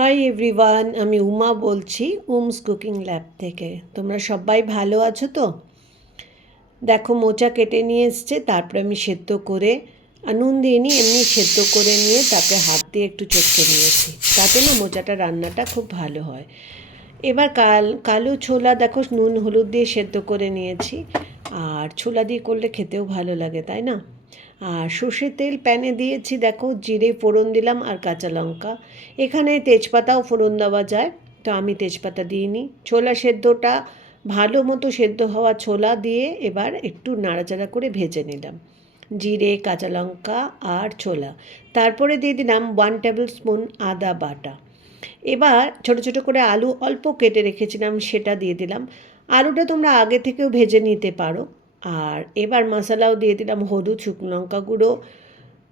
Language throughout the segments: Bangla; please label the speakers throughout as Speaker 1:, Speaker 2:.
Speaker 1: হাই এভরিওয়ান আমি উমা বলছি উমস কুকিং ল্যাব থেকে। তোমরা সবাই ভালো আছো তো? দেখো, মোচা কেটে নিয়ে এসছে, তারপরে আমি সেদ্ধ করে নুন দিয়ে নিই এমনি সেদ্ধ করে নিয়ে তারপরে হাত দিয়ে একটু চটকে নিয়েছি। তাতে না মোচাটা রান্নাটা খুব ভালো হয়। এবার কাল, কালো ছোলা, দেখো নুন, হলুদ দিয়ে সেদ্ধ করে নিয়েছি। আর ছোলা দিয়ে করলে খেতেও ভালো লাগে, তাই না? আর সর্ষের তেল প্যানে দিয়েছি, দেখো জিরে ফোড়ন দিলাম আর কাঁচা লঙ্কা। এখানে তেজপাতাও ফোড়ন দেওয়া যায়, তো আমি তেজপাতা দিইনি ছোলা সেদ্ধটা ভালো মতো সেদ্ধ হওয়া ছোলা দিয়ে এবার একটু নাড়াচাড়া করে ভেজে নিলাম। জিরে, কাঁচা লঙ্কা আর ছোলা। তারপরে দিয়ে দিলাম ওয়ান টেবিল স্পুন আদা বাটা। এবার ছোট ছোট করে আলু অল্প কেটে রেখেছিলাম, সেটা দিয়ে দিলাম। আলুটা তোমরা আগে থেকেও ভেজে নিতে পারো। আর এবার মশলাও দিয়ে দিলাম হলুদ, শুকনো লঙ্কা গুঁড়ো,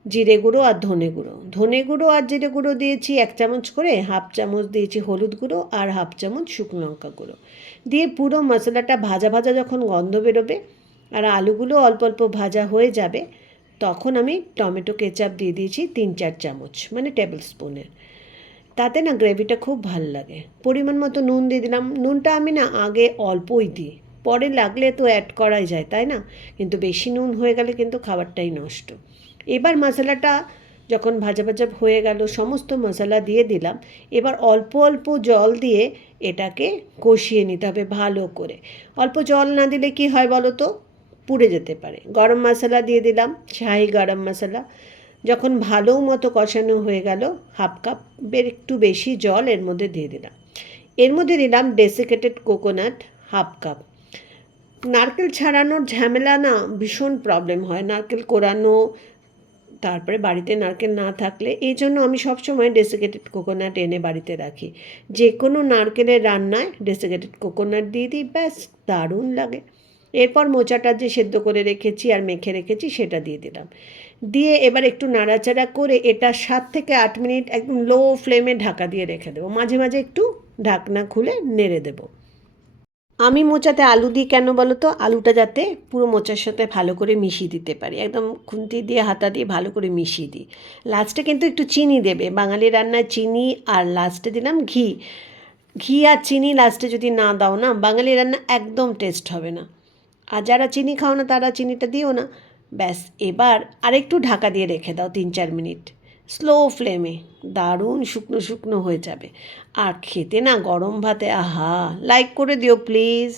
Speaker 1: জিরে গুঁড়ো আর ধনে গুঁড়ো। ধনে গুঁড়ো আর জিরে গুঁড়ো দিয়েছি এক চামচ করে, হাফ চামচ দিয়েছি হলুদ গুঁড়ো আর হাফ চামচ শুকনো লঙ্কা গুঁড়ো। দিয়ে পুরো মশলাটা ভাজা ভাজা যখন গন্ধ বেরোবে আর আলুগুলো অল্প অল্প ভাজা হয়ে যাবে, তখন আমি টমেটো কেচাপ দিয়ে দিয়েছি তিন চার চামচ মানে টেবিল স্পুনের তাতে না গ্রেভিটা খুব ভালো লাগে। পরিমাণ মতো নুন দিয়ে দিলাম। নুনটা আমি না আগে অল্পই দিই। পরে লাগলে তো অ্যাড করাই যায়, তাই না? কিন্তু বেশি নুন হয়ে গেলে কিন্তু খাবারটাই নষ্ট। এবার মশলাটা যখন ভাজা ভাজা হয়ে গেল, সমস্ত মশলা দিয়ে দিলাম। এবার অল্প অল্প জল দিয়ে এটাকে কষিয়ে নিতে হবে ভালো করে। অল্প জল না দিলে কি হয় বলো তো? পুড়ে যেতে পারে। গরম মশলা দিয়ে দিলাম, শাহি গরম মশলা। যখন ভালো মতো কষানো হয়ে গেল, হাফ কাপ একটু বেশি জল এর মধ্যে দিয়ে দিলাম। এর মধ্যে দিলাম ডেসিকেটেড কোকোনাট হাফ কাপ। নারকেল ছাড়ানোর ঝামেলা না ভীষণ প্রবলেম হয়। নারকেল কোরানো, তারপরে বাড়িতে নারকেল না থাকলে এই জন্য আমি সবসময় ডেসিকেটেড কোকোনাট এনে বাড়িতে রাখি। যে কোনো নারকেলের রান্নায় ডেসিকেটেড কোকোনাট দিয়ে দিই, ব্যাস, দারুণ লাগে। এরপর মোচাটা যে সেদ্ধ করে রেখেছি আর মেখে রেখেছি সেটা দিয়ে দিলাম। দিয়ে এবার একটু নাড়াচাড়া করে এটা সাত থেকে আট মিনিট একদম লো ফ্লেমে ঢাকা দিয়ে রেখে দেবো। মাঝে মাঝে একটু ঢাকনা খুলে নেড়ে দেবো। আমি মোচাতে আলু দিই কেন বলো তো আলুটা যাতে পুরো মোচার সাথে ভালো করে মিশিয়ে দিতে পারি। একদম খুন্তি দিয়ে, হাতা দিয়ে ভালো করে মিশিয়ে দিই। লাস্টে কিন্তু একটু চিনি দেবে। বাঙালি রান্নায় চিনি আর লাস্টে দিলাম ঘি। ঘি আর চিনি লাস্টে যদি না দাও না, বাঙালি রান্না একদম টেস্ট হবে না। আর যারা চিনি খাও না, তারা চিনিটা দিও না। ব্যাস, এবার আরেকটু ঢাকা দিয়ে রেখে দাও তিন চার মিনিট। স্লো ফ্লেমে দারুণ শুকনো শুকনো হয়ে যাবে। আর খেতে না গরম ভাতে, আহা লাইক করে দিও প্লিজ